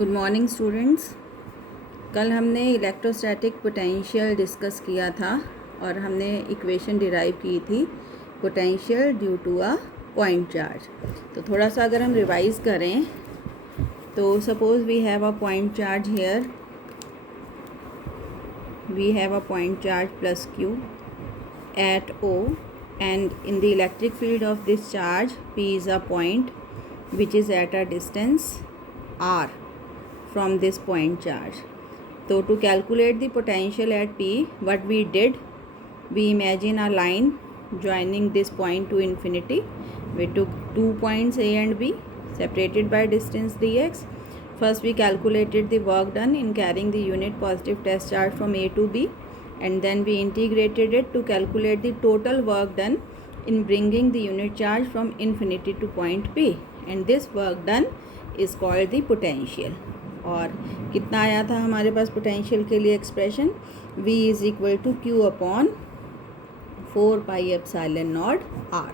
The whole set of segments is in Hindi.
Good morning students. कल हमने इलेक्ट्रोस्टैटिक पोटेंशियल डिस्कस किया था और हमने इक्वेशन डिराइव की थी potential due to a point charge. तो थोड़ा सा अगर हम रिवाइज करें तो suppose we have a point charge here, we have a point charge plus q at O, and in the electric field of this charge P is a point which is at a distance r from this point charge. So to calculate the potential at P, what we did, we imagine a line joining this point to infinity. We took 2 points A and B separated by distance dx. First we calculated the work done in carrying the unit positive test charge from A to B, and then we integrated it to calculate the total work done in bringing the unit charge from infinity to point P, and this work done is called the potential. और कितना आया था हमारे पास पोटेंशियल के लिए expression, v is equal to Q upon 4 pi epsilon naught r.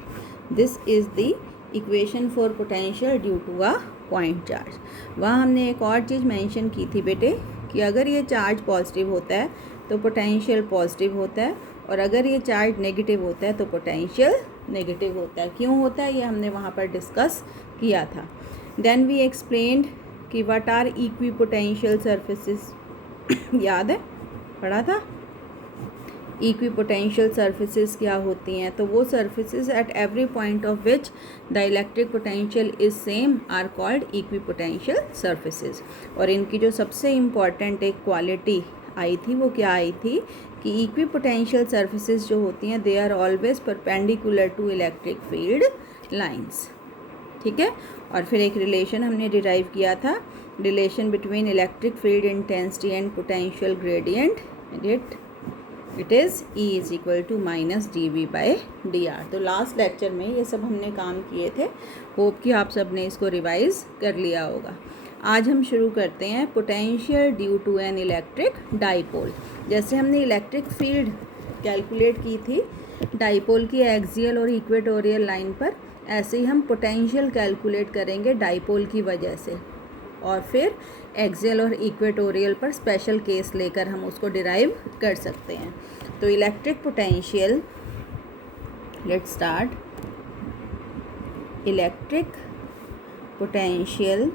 This is the equation for potential due to a point charge. वहाँ हमने एक और चीज़ मेंशन की थी बेटे कि अगर ये चार्ज पॉजिटिव होता है तो पोटेंशियल पॉजिटिव होता है, और अगर ये चार्ज नेगेटिव होता है तो पोटेंशियल नेगेटिव होता है. क्यों होता है ये हमने वहाँ पर डिस्कस किया था. देन वी एक्सप्लेन्ड कि व्हाट आर इक्विपोटेंशियल सरफेसेस. याद है, पढ़ा था इक्विपोटेंशियल सरफेसेस क्या होती हैं. तो वो surfaces at every point of which the electric potential is same are called equipotential surfaces. और इनकी जो सबसे इम्पॉर्टेंट एक क्वालिटी आई थी वो क्या आई थी कि इक्विपोटेंशियल सरफेसेस जो होती हैं they are always perpendicular to electric field lines. ठीक है. और फिर एक रिलेशन हमने डिराइव किया था, relation between electric field intensity and potential gradient. It is E is equal to minus dV/dr. तो लास्ट लेक्चर में ये सब हमने काम किए थे. होप कि आप सब ने इसको रिवाइज कर लिया होगा. आज हम शुरू करते हैं potential due to an electric dipole. जैसे हमने इलेक्ट्रिक फील्ड कैलकुलेट की थी डाइपोल की एक्सियल और इक्वेटोरियल लाइन पर, ऐसे ही हम पोटेंशियल कैलकुलेट करेंगे डाइपोल की वजह से, और फिर एक्सियल और इक्वेटोरियल पर स्पेशल केस लेकर हम उसको डिराइव कर सकते हैं. तो electric potential, let's start. Electric potential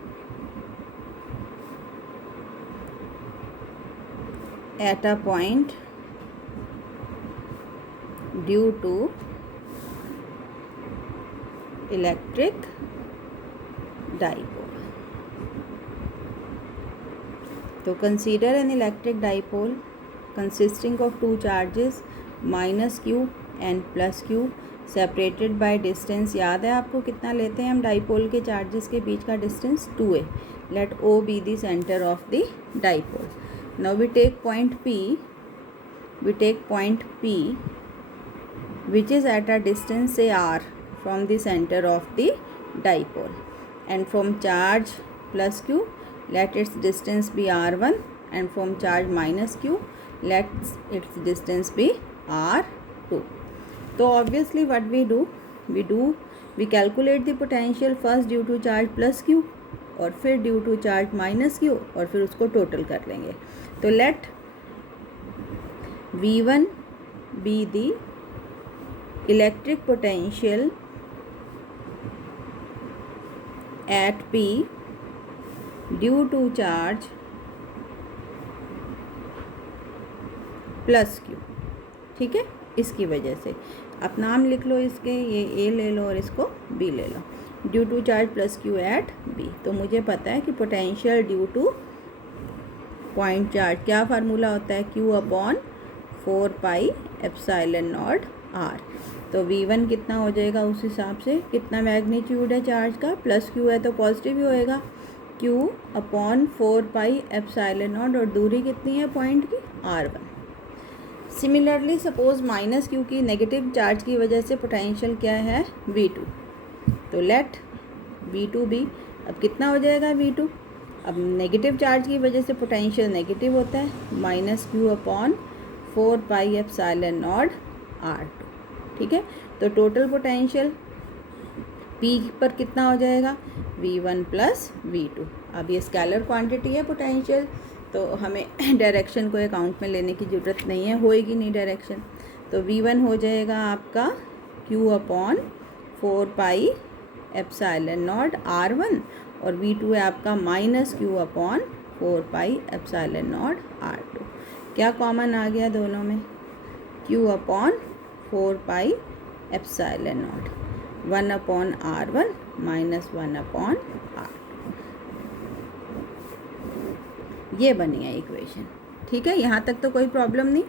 at a point due to electric dipole. So consider an electric dipole consisting of two charges minus q and plus q separated by distance. याद है आपको कितना लेते हैं हम डाइपोल के चार्जेस के बीच का distance 2a. Let O be the center of the dipole. Now we take point P, which is at a distance say r from the center of the dipole, and from charge plus q let its distance be r1, and from charge minus q let its distance be r2. So obviously what we calculate the potential first due to charge plus q और फिर due to charge minus q, और फिर उसको टोटल कर लेंगे. तो let V1 be the electric potential at P due to charge plus q. ठीक है. इसकी वजह से आप नाम लिख लो इसके, ये A ले लो और इसको B ले लो. Due to charge plus q at B. तो मुझे पता है कि potential due to point charge क्या फार्मूला होता है, q upon 4 pi epsilon naught r. तो V1 कितना हो जाएगा उस हिसाब से, कितना मैग्नीट्यूड है चार्ज का, प्लस q है तो पॉजिटिव ही होएगा, q upon 4 pi epsilon not, और दूरी कितनी है पॉइंट की, r1. Similarly suppose minus q की नेगेटिव चार्ज की वजह से पोटेंशियल क्या है, V2. तो लेट V2 भी, अब कितना हो जाएगा V2, अब नेगेटिव चार्ज की वजह से पोटेंशियल नेगेटिव होता है, minus q upon 4 pi epsilon not r2. ठीक है. तो टोटल पोटेंशियल P पर कितना हो जाएगा, V1 प्लस V2. अब ये स्केलर क्वांटिटी है पोटेंशियल, तो हमें डायरेक्शन को अकाउंट में लेने की ज़रूरत नहीं है, होएगी नहीं डायरेक्शन। तो V1 हो जाएगा आपका Q/4πε0 R1 और V2 है आपका -Q/4πε0 R2। क्या कॉमन आ गया दोनों में? Q/4πε0 1/R1 -1/R2, ये बनी है इक्वेशन। ठीक है, यहाँ तक तो कोई प्रॉब्लम नहीं।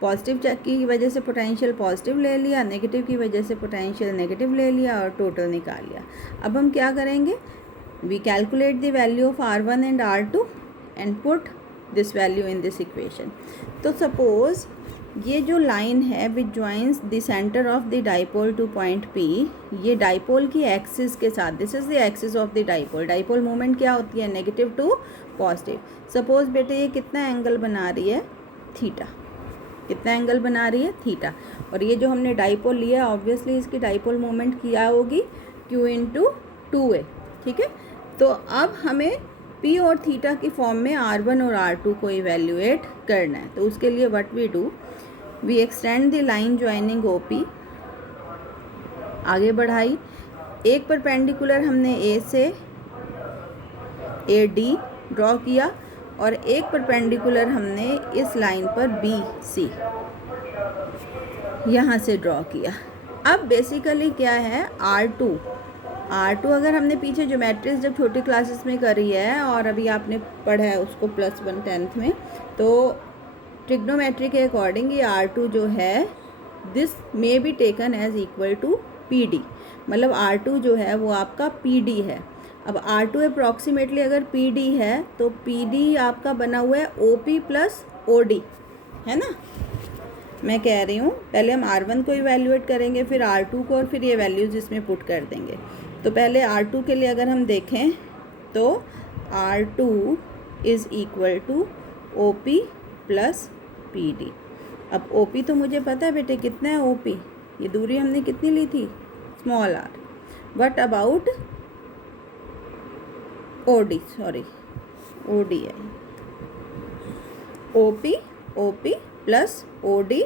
पॉजिटिव की वजह से पोटेंशियल पॉजिटिव ले लिया, नेगेटिव की वजह से पोटेंशियल नेगेटिव ले लिया और टोटल निकाल लिया। अब हम क्या करेंगे? We calculate the value of R1 and R2 and put this value in this equation. तो सपोज ये जो लाइन है which joins the centre of the dipole to point P, ये डाइपोल की एक्सिस के साथ, this is the axis of the dipole. Dipole movement क्या होती है? Negative to positive. सपोज बेटे ये कितना एंगल बना रही है? थीटा। कितना एंगल बना रही है? थीटा। और ये जो हमने डाइपोल लिया है ऑब्वियसली इसकी डाइपोल मोमेंट क्या होगी? Q × 2a। ठीक है, तो अब हमें P और थीटा की फॉर्म में R1 और R2 को इवेल्युएट करना है। तो उसके लिए what we do, we extend the line joining OP, आगे बढ़ाई, एक परपेंडिकुलर हमने A से AD ड्रॉ किया और एक परपेंडिकुलर हमने इस लाइन पर BC यहाँ से ड्रॉ किया। अब बेसिकली क्या है? R2 अगर हमने पीछे ज्योमेट्रीज जब छोटी क्लासेस में करी है और अभी आपने पढ़ा है उसको +1 10th में, तो ट्रिग्नोमेट्री के अकॉर्डिंग ये R2 जो है this may be taken as equal to PD, मतलब R2 जो है वो आपका PD है। अब R2 अप्रॉक्सीमेटली अगर PD है तो PD आपका बना हुआ है OP + OD, है ना? मैं कह रही हूँ पहले हम R1 को इवेल्युएट करेंगे, फिर R2 को, और फिर ये वैल्यूज़ इसमें पुट कर देंगे। तो पहले R2 के लिए अगर हम देखें तो R2 is equal to OP + PD। अब OP तो मुझे पता है बेटे कितना है OP, ये दूरी हमने कितनी ली थी? Small r। What about OD? Sorry OD है। OP + OD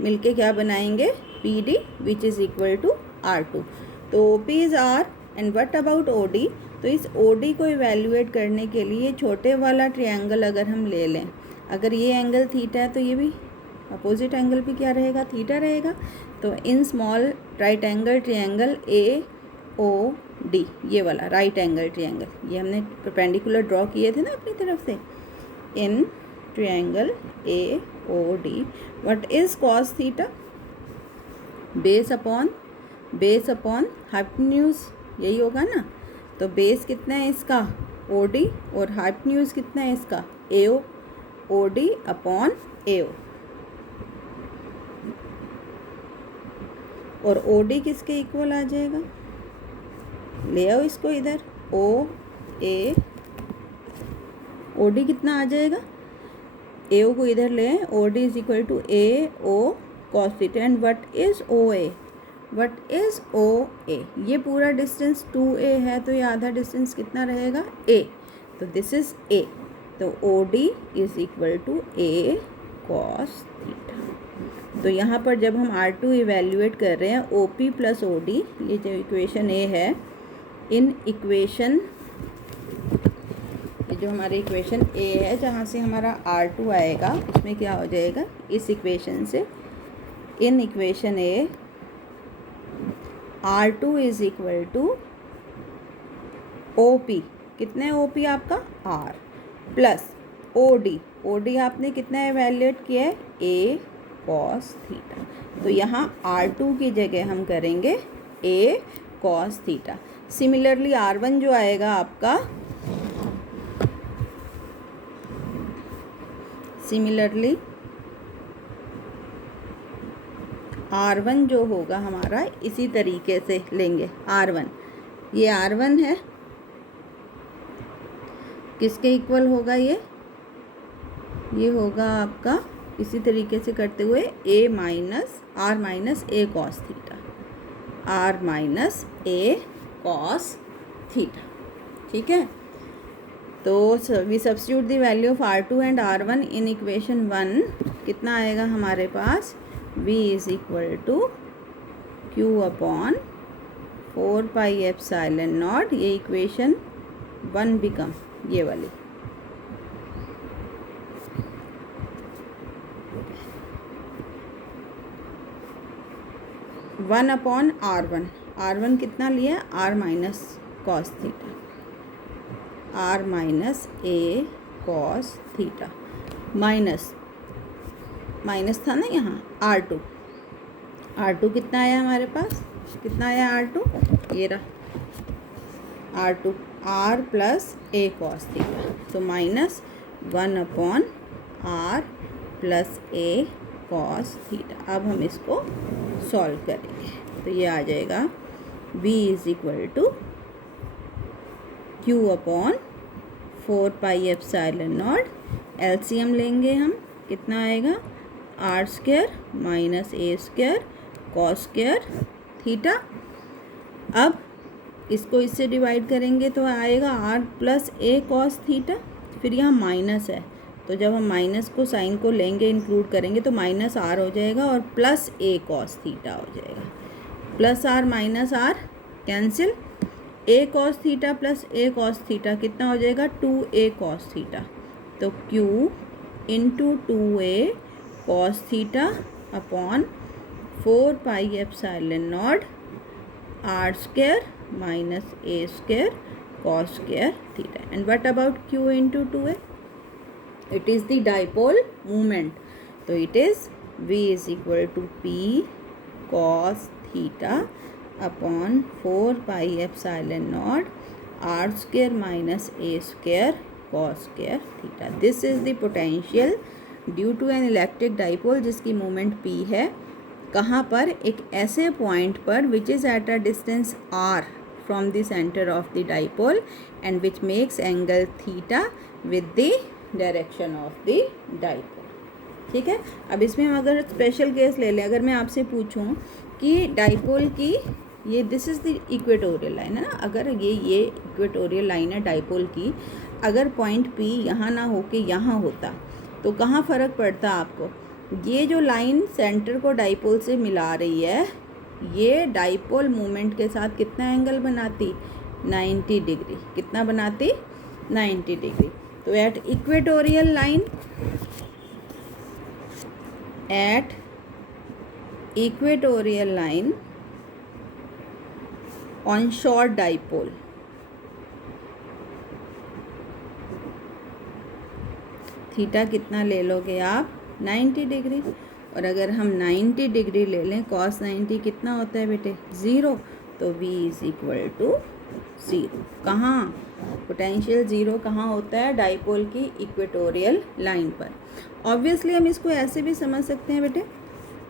मिलके क्या बनाएंगे? PD which is equal to R2। तो OP is R and what about OD? तो इस OD को इवेल्युएट करने के लिए छोटे वाला ट्रायंगल अगर हम ले लें, अगर ये एंगल थीटा है तो ये भी अपोजिट एंगल भी क्या रहेगा? थीटा रहेगा। तो in small right angle triangle AOD, ये वाला राइट एंगल ट्रायंगल, ये हमने परपेंडिकुलर ड्रॉ किए थे ना अपनी तरफ से। In triangle AOD what is cos theta? Base upon hypotenuse, यही होगा ना? तो बेस कितना है इसका? OD, और हाइपोटेन्यूज कितना है इसका? AO। OD upon AO। और OD किसके इक्वल आ जाएगा? ले आओ इसको इधर, OA। OD कितना आ जाएगा? AO को इधर ले आए, OD is equal to AO cos theta. And what is OA? ये पूरा डिस्टेंस 2a है, तो ये आधा डिस्टेंस कितना रहेगा? A। तो दिस इज A। तो OD is equal to A cos theta. तो यहाँ पर जब हम R2 इवेल्युएट कर रहे हैं OP + OD, ये जो इक्वेशन A है, इन इक्वेशन, ये जो हमारी इक्वेशन A है जहाँ से हमारा R2 आएगा, उसमें क्या हो जाएगा? इस इक्वेशन से, in equation A R2 is equal to OP, कितना है OP आपका? R प्लस OD आपने कितना इवेल्युएट किया है? A cos theta. तो यहाँ R2 की जगह हम करेंगे A cos theta. Similarly R1 जो आएगा आपका, सिमिलरली R1 जो होगा हमारा इसी तरीके से लेंगे। R1, ये R1 है, किसके इक्वल होगा? ये होगा आपका इसी तरीके से करते हुए R minus A cos theta, R minus A cos theta. ठीक है, तो we substitute the value of R2 and R1 in equation 1. कितना आएगा हमारे पास? V is equal to Q upon 4πε0. ये इक्वेशन 1 बिकम ये वाली. वन अपॉन R1 कितना लिया? R minus cos theta, R minus a cos theta, minus था ना यहाँ R2 कितना आया हमारे पास? कितना आया R2? ये रहा R2, R plus a cos theta, तो minus 1 upon R plus a cos theta. अब हम इसको सॉल्व करेंगे तो ये आ जाएगा V is equal to Q upon 4πε0. LCM लेंगे हम, कितना आएगा? R square minus a square cos square theta. अब इसको इससे डिवाइड करेंगे तो आएगा R plus a cos theta. फिर यहाँ माइनस है तो जब हम माइनस को साइन को लेंगे इंक्लूड करेंगे तो माइनस R हो जाएगा और प्लस ए कॉस थीटा हो जाएगा. Plus R minus R cancel. A cos theta plus a cos theta कितना हो जाएगा? 2a cos theta. तो Q into 2a cos theta upon 4πε0 R square minus a square cos square theta. And what about Q into 2a? It is the dipole moment. So it is V is equal to P cos theta upon 4πε0 R square minus A square cos square theta. This is the potential due to an electric dipole जिसकी moment P है. कहाँ पर? एक ऐसे point पर which is at a distance R from the center of the dipole and which makes angle theta with the direction of the dipole. ठीक है. अब इसमें हम अगर स्पेशल केस ले लें, अगर मैं आपसे पूछूं कि डाइपोल की ये this is the equatorial line है ना, अगर ये इक्वेटोरियल लाइन है डाइपोल की, अगर पॉइंट P यहाँ ना होके यहाँ होता तो कहाँ फ़र्क पड़ता आपको? ये जो लाइन सेंटर को डाइपोल से मिला रही है ये डाइपोल मोमेंट के साथ कितना एंगल बनाती? 90 डिग्री. कितना बनाती? 90 डिग्री. तो at equatorial line on short dipole theta कितना ले लोगे आप? 90 डिग्री. और अगर हम 90 डिग्री ले लें, कॉस 90 कितना होता है बेटे? 0. तो V इज इक्वल टू 0. कहाँ? पोटेंशियल 0 कहाँ होता है? डाइपोल की इक्वेटोरियल लाइन पर. ऑब्वियसली हम इसको ऐसे भी समझ सकते हैं बेटे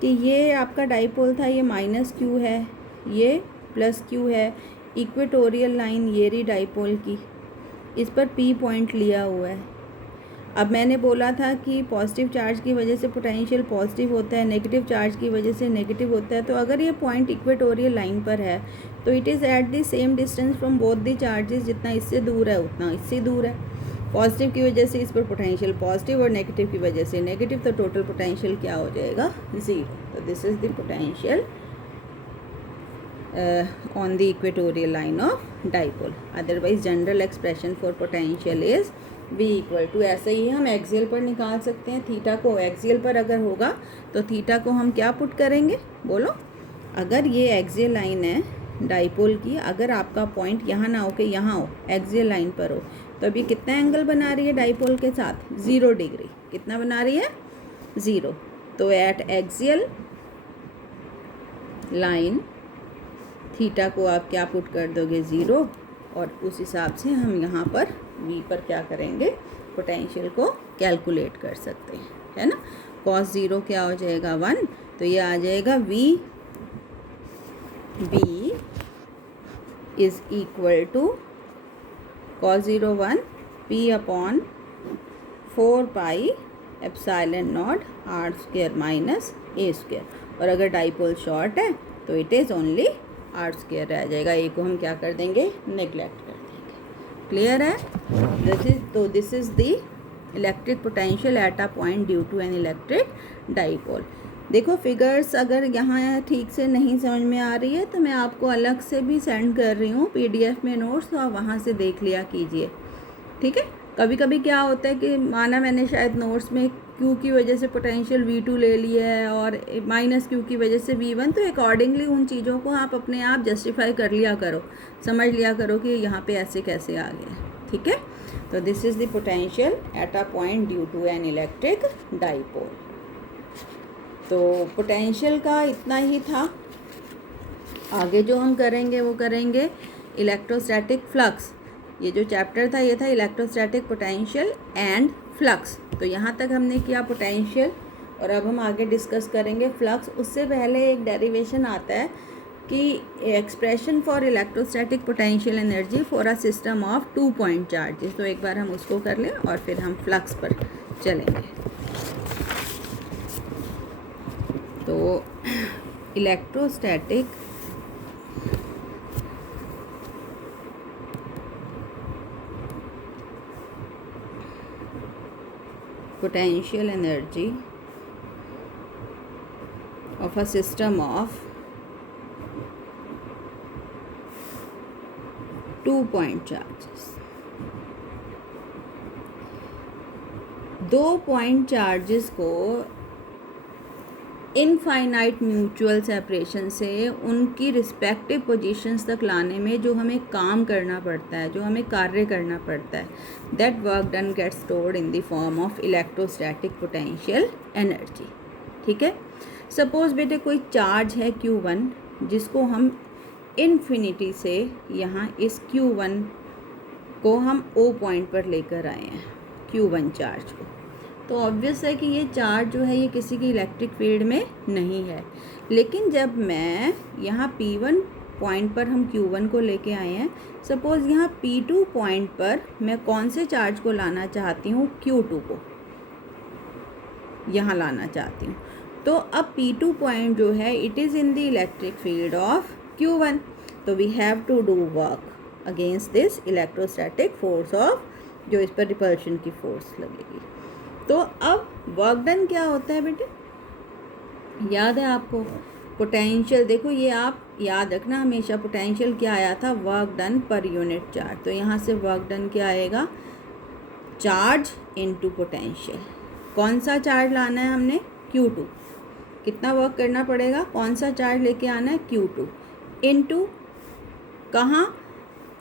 कि ये आपका डाइपोल था, ये माइनस Q है, ये प्लस Q है. इक्वेटोरियल लाइन ये रही डाइपोल की, इस पर P पॉइंट लिया हुआ है. अब मैंने बोला था कि पॉजिटिव चार्ज की वजह से पोटेंशियल पॉजिटिव होता है, नेगेटिव चार्ज की वजह से नेगेटिव होता है. तो अगर ये पॉइंट इक्वेटोरियल लाइन पर है तो it is at the same distance from both the charges. जितना इससे दूर है उतना इससे दूर है. पॉजिटिव की वजह से इस पर पोटेंशियल पॉजिटिव और नेगेटिव की वजह से नेगेटिव, तो टोटल पोटेंशियल क्या हो जाएगा? 0. तो this is the potential on the equatorial line of dipole. Otherwise general expression for potential is V equal to, ऐसे ही हम एक्सियल पर निकाल सकते हैं. थीटा को एक्सियल पर अगर होगा तो थीटा को हम क्या पुट करेंगे? बोलो. अगर ये एक्सियल लाइन है डाइपोल की, अगर आपका पॉइंट यहाँ ना हो के यहाँ हो, एक्सियल लाइन पर हो, तो अभी कितना एंगल बना रही है डाइपोल के साथ? 0 डिग्री. कितना बना रही है? 0. तो एट एक्सियल लाइन थीटा को आप क्या पुट कर दोगे? 0. और उस हिसाब से हम यहाँ पर V पर क्या करेंगे? पोटेंशियल को कैलकुलेट कर सकते हैं, है ना. cos 0 क्या हो जाएगा? 1. तो ये आ जाएगा V is equal to cos 0 1 P upon 4πε0 R square minus a square. और अगर डाइपोल शॉर्ट है तो it is only R square रह जाएगा. ए को हम क्या कर देंगे? नेगलेक्ट कर देंगे. क्लियर है? This is the electric potential at a point due to an electric dipole. देखो फिगर्स अगर यहाँ ठीक से नहीं समझ में आ रही है तो मैं आपको अलग से भी सेंड कर रही हूँ PDF में नोट्स, तो आप वहाँ से देख लिया कीजिए, ठीक है? कभी कभी क्या होता है कि माना मैंने शायद नोट्स में Q की वजह से पोटेंशियल V2 ले लिया है और -Q की वजह से V1, तो अकॉर्डिंगली उन चीज़ों को आप अपने आप जस्टिफाई कर लिया करो, समझ लिया करो कि यहाँ पे ऐसे कैसे आ गया, ठीक है? तो this is the potential at a point due to an electric dipole. तो पोटेंशियल का इतना ही था। आगे जो हम करेंगे वो करेंगे इलेक्ट्रोस्टैटिक फ्लक्स। ये जो चैप्टर था ये था इलेक्ट्रोस्टैटिक पोटेंशियल एंड फ्लक्स। तो यहाँ तक हमने किया पोटेंशियल, और अब हम आगे डिस्कस करेंगे फ्लक्स। उससे पहले एक डेरिवेशन आता है कि expression for electrostatic potential energy for a system of 2 point charges. तो एक बार हम उसको कर लें और फिर हम फ्लक्स पर चलेंगे। तो electrostatic potential energy of a system of 2 point charges। 2 point charges को इनफाइनाइट म्यूचुअल सेपरेशन से उनकी रिस्पेक्टिव पोजीशंस तक लाने में जो हमें काम करना पड़ता है, जो हमें कार्य करना पड़ता है, that work done get stored in the form of electrostatic potential energy. ठीक है, सपोज बेटे कोई चार्ज है Q1 जिसको हम इन्फिनिटी से यहाँ इस Q1 को हम O पॉइंट पर लेकर आए हैं, Q1 चार्ज को। तो ऑब्वियस है कि ये चार्ज जो है ये किसी की इलेक्ट्रिक फील्ड में नहीं है। लेकिन जब मैं यहाँ P1 पॉइंट पर हम Q1 को लेके आए हैं, सपोज़ यहाँ P2 पॉइंट पर मैं कौन से चार्ज को लाना चाहती हूँ, Q2 को यहाँ लाना चाहती हूँ। तो अब P2 पॉइंट जो है it is in the electric field of Q1। तो we have to do work against this electrostatic force of, जो इस पर रिपल्शन की फोर्स लगेगी। तो अब वर्क डन क्या होता है बेटे, याद है आपको पोटेंशियल? देखो ये आप याद रखना हमेशा, पोटेंशियल क्या आया था, work done per unit charge. तो यहाँ से वर्क डन क्या आएगा, चार्ज इनटू पोटेंशियल। कौन सा चार्ज लाना है हमने, Q2। कितना वर्क करना पड़ेगा, कौन सा चार्ज लेके आना है, Q2 इनटू कहाँ,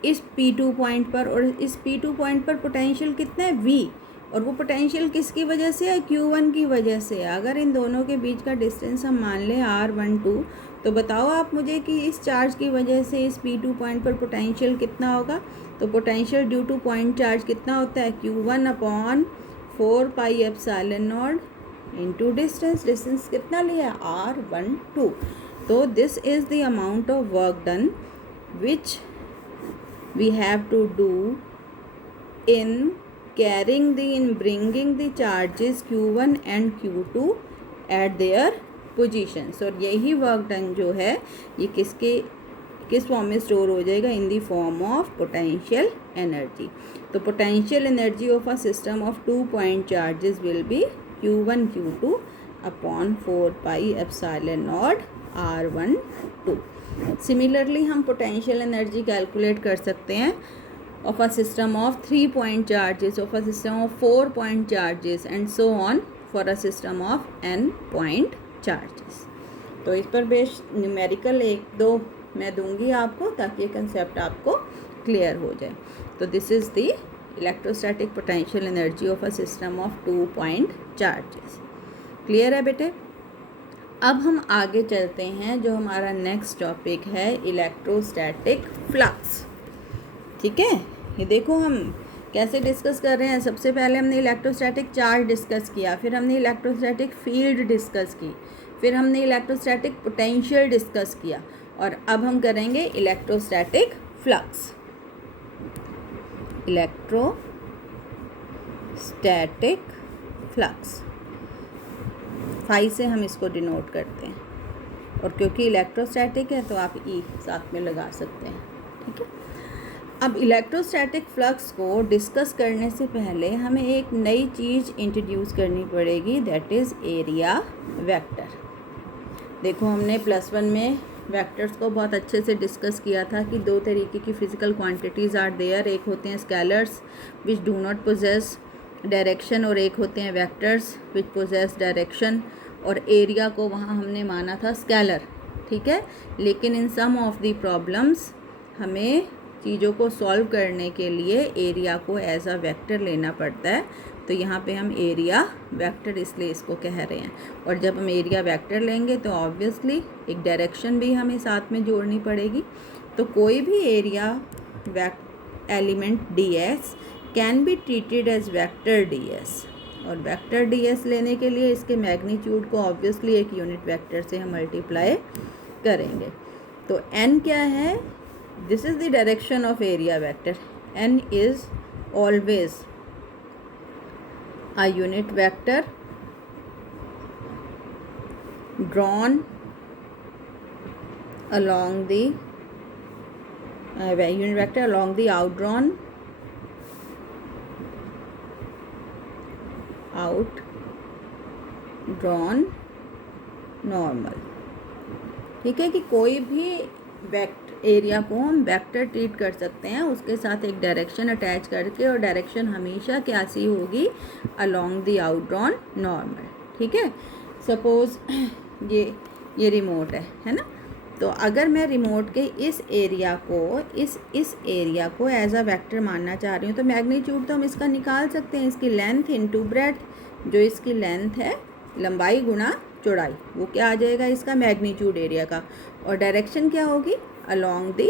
इस P2 पॉइंट पर। और इस P2 पॉइंट पर पोटेंशियल कितना है, V। और वो पोटेंशियल किसकी वजह से है, Q1 की वजह से। अगर इन दोनों के बीच का डिस्टेंस हम मान लें R12, तो बताओ आप मुझे कि इस चार्ज की वजह से इस P2 पॉइंट पर पोटेंशियल कितना होगा। तो potential due to point charge कितना होता है, Q1/4 pi epsilon naught into distance. Distance कितना लिया, R12। तो this is the amount of work done which we have to do in bringing the charges Q1 and Q2 at their positions। और यही वर्क डन जो है ये किस फॉर्म में स्टोर हो जाएगा, in the form of potential energy. तो potential energy of a system of 2 point charges will be Q1 Q2 upon 4 pi epsilon naught R12। Similarly हम पोटेंशियल एनर्जी कैलकुलेट कर सकते हैं of a system of 3 point charges, of a system of 4 point charges and so on for a system of n point charges। तो इस पर बेस्ड न्यूमेरिकल 1-2 मैं दूंगी आपको ताकि ये कंसेप्ट आपको क्लियर हो जाए। तो this is the electrostatic potential energy of a system of 2 point charges. Clear है बेटे? अब हम आगे चलते हैं, जो हमारा नेक्स्ट टॉपिक है इलेक्ट्रोस्टैटिक फ्लक्स। ठीक है, ये देखो हम कैसे डिस्कस कर रहे हैं। सबसे पहले हमने इलेक्ट्रोस्टैटिक चार्ज डिस्कस किया, फिर हमने इलेक्ट्रोस्टैटिक फील्ड डिस्कस की, फिर हमने इलेक्ट्रोस्टैटिक पोटेंशियल डिस्कस किया, और अब हम करेंगे इलेक्ट्रोस्टैटिक फ्लक्स। इलेक्ट्रोस्टैटिक फ्लक्स 5 से हम इसको डिनोट करते हैं, और क्योंकि इलेक्ट्रोस्टैटिक है तो आप ई साथ में लगा सकते हैं। ठीक है, अब इलेक्ट्रोस्टैटिक फ्लक्स को डिस्कस करने से पहले हमें एक नई चीज़ इंट्रोड्यूस करनी पड़ेगी, दैट इज़ एरिया वेक्टर। देखो हमने +1 में वेक्टर्स को बहुत अच्छे से डिस्कस किया था कि दो तरीके की फिजिकल क्वांटिटीज़ आर देयर, एक होते हैं scalars which do not possess direction और एक होते हैं वेक्टर्स विच पोजेस डायरेक्शन, और एरिया को वहाँ हमने माना था स्केलर, ठीक है। लेकिन इन सम ऑफ द प्रॉब्लम्स हमें चीज़ों को सॉल्व करने के लिए एरिया को एज अ वेक्टर लेना पड़ता है, तो यहाँ पे हम एरिया वेक्टर इसलिए इसको कह रहे हैं। और जब हम एरिया वेक्टर लेंगे तो ऑब्वियसली एक डायरेक्शन भी हमें साथ में जोड़नी पड़ेगी। तो कोई भी area element ds can be treated as vector ds, और वेक्टर ds लेने के लिए इसके मैग्नीट्यूड को ऑब्वियसली एक यूनिट वेक्टर से हम मल्टीप्लाई करेंगे। तो n क्या है? This is the direction of area vector. N is always a unit vector drawn along the unit vector along the outdrawn normal। ठीक है कि कोई भी एरिया को हम वेक्टर ट्रीट कर सकते हैं, उसके साथ एक डायरेक्शन अटैच करके, और डायरेक्शन हमेशा क्या सी होगी? अलोंग द आउटड्रॉन नॉर्मल, ठीक है। सपोज ये रिमोट है ना, तो अगर मैं रिमोट के इस एरिया को एज अ वेक्टर मानना चाह रही हूँ तो मैग्नीट्यूड तो हम इसका निकाल सकते हैं, इसकी लेंथ इनटू ब्रेड्थ, जो इसकी लेंथ है लंबाई गुणा चौड़ाई, वो क्या आ जाएगा? इसका मैग्नीट्यूड एरिया का। और डायरेक्शन क्या होगी? अलोंग द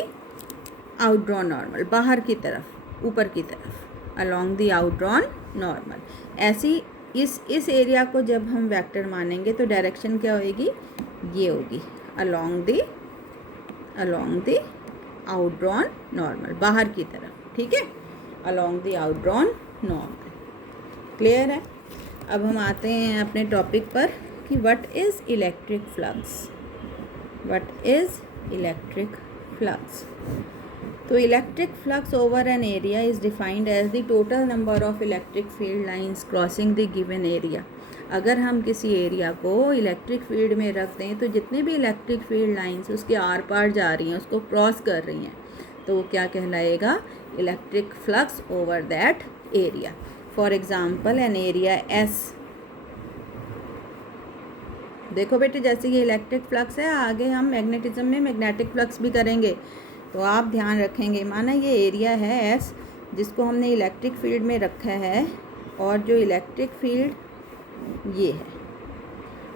आउटड्रॉन नॉर्मल, बाहर की तरफ, ऊपर की तरफ, अलोंग द आउटड्रॉन नॉर्मल। ऐसी इस एरिया को जब हम वेक्टर मानेंगे तो डायरेक्शन क्या होगी? ये होगी अलोंग द आउटड्रॉन नॉर्मल, बाहर की तरफ, ठीक है, along the outdrawn normal. Clear है? अब हम आते हैं अपने टॉपिक पर कि what is electric flux. What is electric flux? तो electric flux over an area is defined as the total number of electric field lines crossing the given area. अगर हम किसी एरिया को इलेक्ट्रिक फील्ड में रख दें तो जितने भी इलेक्ट्रिक फील्ड लाइंस उसके आर पार जा रही हैं, उसको क्रॉस कर रही हैं, तो वो क्या कहलाएगा? Electric flux over that area. For example an area S, देखो बेटे जैसे ये इलेक्ट्रिक फ्लक्स है, आगे हम मैग्नेटिज्म में मैग्नेटिक फ्लक्स भी करेंगे, तो आप ध्यान रखेंगे। माना ये एरिया है S जिसको हमने इलेक्ट्रिक फील्ड में रखा है, और जो इलेक्ट्रिक फील्ड ये है,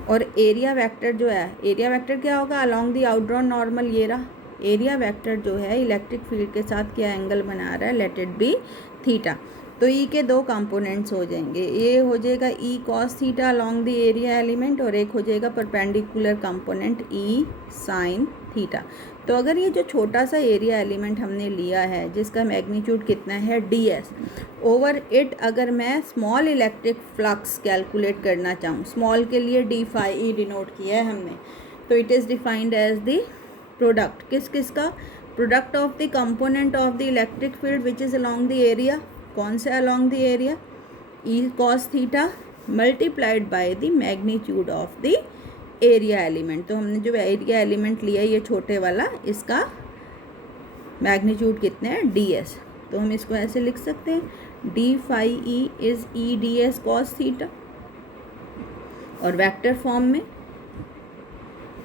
और एरिया वेक्टर जो है, एरिया वेक्टर क्या होगा? Along the outdrawn normal. ये रहा एरिया वेक्टर जो है इलेक्ट्रिक फील्ड के साथ क्या एंगल बना रहा है? Let it be theta. तो ई के दो कंपोनेंट्स हो जाएंगे, ये हो जाएगा ई cos theta along the area element, और एक हो जाएगा perpendicular component E sine theta. तो अगर ये जो छोटा सा एरिया एलिमेंट हमने लिया है जिसका मैग्नीट्यूड कितना है? ds, ओवर इट अगर मैं स्मॉल इलेक्ट्रिक फ्लक्स कैलकुलेट करना चाहूँ, स्मॉल के लिए d phi e डिनोट किया है हमने, तो it is defined as the product किसका? Product of the component of the electric field which is along the area. कौन से along the area? E cos theta multiplied by the magnitude of the area element. तो हमने जो एरिया एलिमेंट लिया ये छोटे वाला, इसका मैग्नीट्यूड कितने हैं? ds। तो हम इसको ऐसे लिख सकते हैं d phi e is e ds cos theta, और वेक्टर फॉर्म में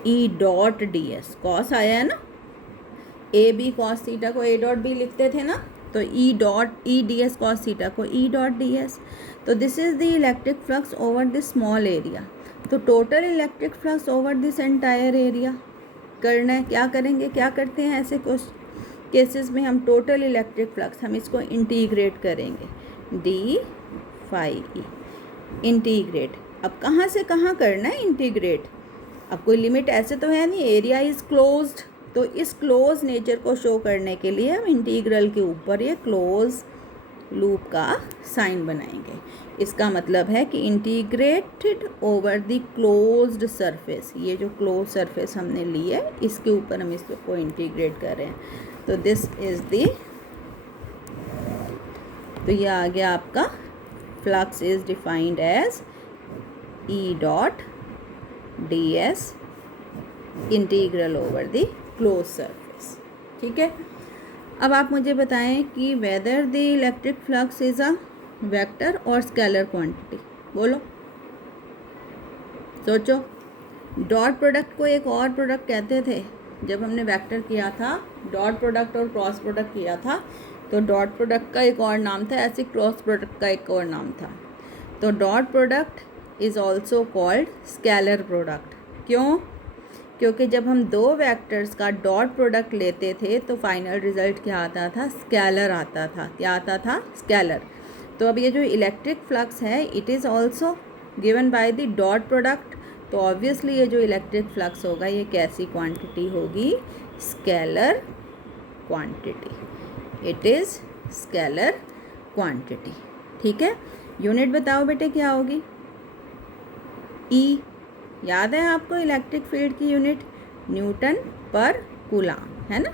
e डॉट ds, कॉस आया है ना, ए बी कॉस थीटा को ए डॉट बी लिखते थे ना, तो E dot E D S cos theta को ई डॉट डी एस। तो this is the electric flux over this small area. तो total electric flux over this entire area करना है, क्या करेंगे? क्या करते हैं ऐसे केसेस में? हम टोटल इलेक्ट्रिक फ्लक्स, हम इसको इंटीग्रेट करेंगे, डी फाई ई इंटीग्रेट। अब कहाँ से कहाँ करना है इंटीग्रेट? अब कोई लिमिट ऐसे तो है नहीं, एरिया इज़ क्लोज्ड, तो इस क्लोज नेचर को शो करने के लिए हम इंटीग्रल के ऊपर ये क्लोज लूप का साइन बनाएंगे। इसका मतलब है कि integrated over the closed surface, ये जो क्लोज सरफेस हमने ली है इसके ऊपर हम इसको इंटीग्रेट कर रहे हैं। तो दिस इज़ द तो ये आ गया आपका flux is defined as E dot D S integral over the closed surface. ठीक है, अब आप मुझे बताएं कि whether the electric flux is a vector और स्केलर क्वांटिटी। बोलो, सोचो। डॉट प्रोडक्ट को एक और प्रोडक्ट कहते थे जब हमने वेक्टर किया था, डॉट प्रोडक्ट और क्रॉस प्रोडक्ट किया था, तो डॉट प्रोडक्ट का एक और नाम था, ऐसे क्रॉस प्रोडक्ट का एक और नाम था। तो dot product is also called scalar product. क्यों? क्योंकि जब हम दो वेक्टर्स का डॉट प्रोडक्ट लेते थे तो फाइनल रिजल्ट क्या आता था? स्केलर आता था। क्या आता था? स्केलर। तो अब ये जो इलेक्ट्रिक फ्लक्स है it is also given by the dot product, तो ऑब्वियसली ये जो इलेक्ट्रिक फ्लक्स होगा ये कैसी क्वांटिटी होगी? Scalar quantity. It is scalar quantity. ठीक है, यूनिट बताओ बेटे क्या होगी? ई। याद है आपको इलेक्ट्रिक फील्ड की यूनिट? न्यूटन पर कूलाम, है ना?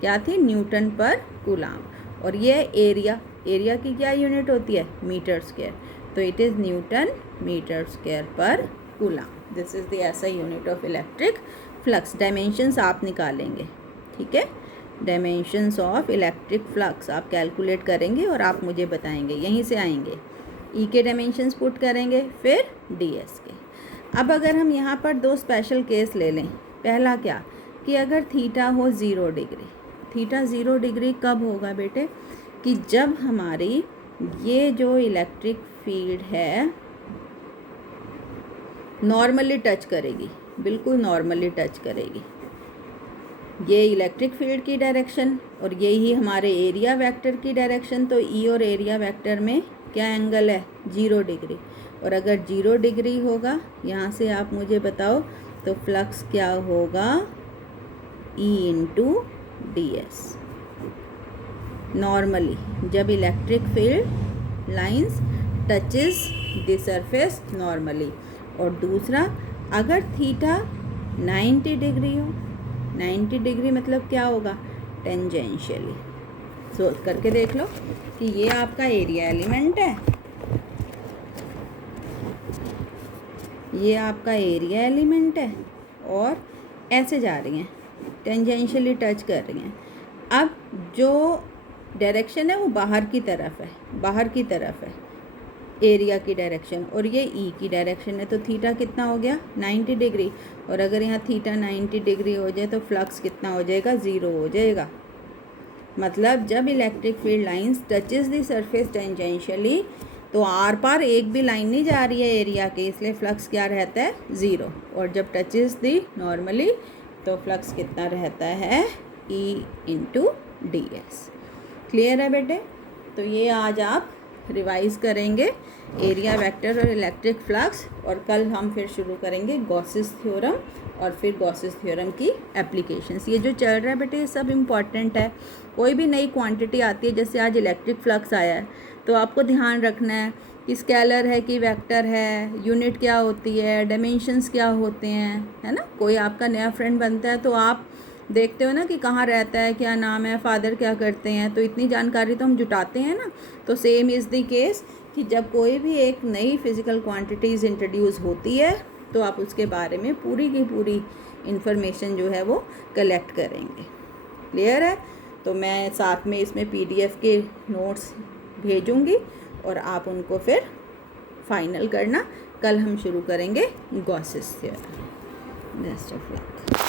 क्या थी? न्यूटन पर कूलाम। और ये एरिया की क्या यूनिट होती है? Metre square. तो it is newton metre square पर coulomb. This is the SI unit of electric flux. Dimensions आप निकालेंगे। ठीक है, डायमेंशंस ऑफ इलेक्ट्रिक फ्लक्स आप कैलकुलेट करेंगे और आप मुझे बताएंगे, यहीं से आएंगे। ई के डायमेंशंस पुट करेंगे, फिर डी एस के। अब अगर हम यहाँ पर दो स्पेशल केस ले लें। पहला क्या कि अगर थीटा हो 0 डिग्री। थीटा 0 डिग्री कब होगा बेटे? कि जब हमारी ये जो इलेक्ट्रिक फील्ड है नॉर्मली टच करेगी, बिल्कुल नॉर्मली टच करेगी ये इलेक्ट्रिक फील्ड की डायरेक्शन और यही हमारे एरिया वेक्टर की डायरेक्शन। तो ई और एरिया वेक्टर में क्या एंगल है? 0 डिग्री। और अगर 0 डिग्री होगा, यहाँ से आप मुझे बताओ, तो फ्लक्स क्या होगा? E into D S. Normally जब electric field lines touches the surface normally. और दूसरा, अगर थीटा 90 डिग्री हो, 90 डिग्री मतलब क्या होगा? टेंजेंशियली। सो करके देख लो कि ये आपका एरिया एलिमेंट है, ये आपका एरिया एलिमेंट है और ऐसे जा रही हैं, टेंजेंशियली टच कर रही हैं। अब जो डायरेक्शन है वो बाहर की तरफ है, बाहर की तरफ है एरिया की डायरेक्शन, और ये ई की डायरेक्शन है। तो थीटा कितना हो गया? 90 डिग्री। और अगर यहाँ थीटा 90 डिग्री हो जाए तो फ्लक्स कितना हो जाएगा? 0 हो जाएगा। मतलब जब electric field lines touches the surface tangentially, तो आर पार एक भी लाइन नहीं जा रही है एरिया के, इसलिए फ्लक्स क्या रहता है? 0। और जब टचेस दी नॉर्मली तो फ्लक्स कितना रहता है? ई इंटू डी एस। क्लियर है बेटे? तो ये आज आप रिवाइज करेंगे एरिया वेक्टर और इलेक्ट्रिक फ्लक्स, और कल हम फिर शुरू करेंगे गॉसेस थ्योरम और फिर गॉसेस थ्योरम की एप्लीकेशंस। ये जो चल रहा है बेटे ये सब इम्पॉर्टेंट है। कोई भी नई क्वांटिटी आती है, जैसे आज इलेक्ट्रिक फ्लक्स आया है, तो आपको ध्यान रखना है कि स्केलर है कि वेक्टर है, यूनिट क्या होती है, डायमेंशंस क्या होते हैं, है ना? कोई आपका नया फ्रेंड बनता है तो आप देखते हो ना कि कहाँ रहता है, क्या नाम है, फादर क्या करते हैं, तो इतनी जानकारी तो हम जुटाते हैं ना। तो सेम इज़ द केस कि जब कोई भी एक नई फिज़िकल क्वांटिटीज़ इंट्रोड्यूस होती है तो आप उसके बारे में पूरी की पूरी इंफॉर्मेशन जो है वो कलेक्ट करेंगे। क्लियर है? तो मैं साथ में इसमें PDF के नोट्स भेजूँगी और आप उनको फिर फाइनल करना। कल हम शुरू करेंगे Gauss's theorem. Best of luck.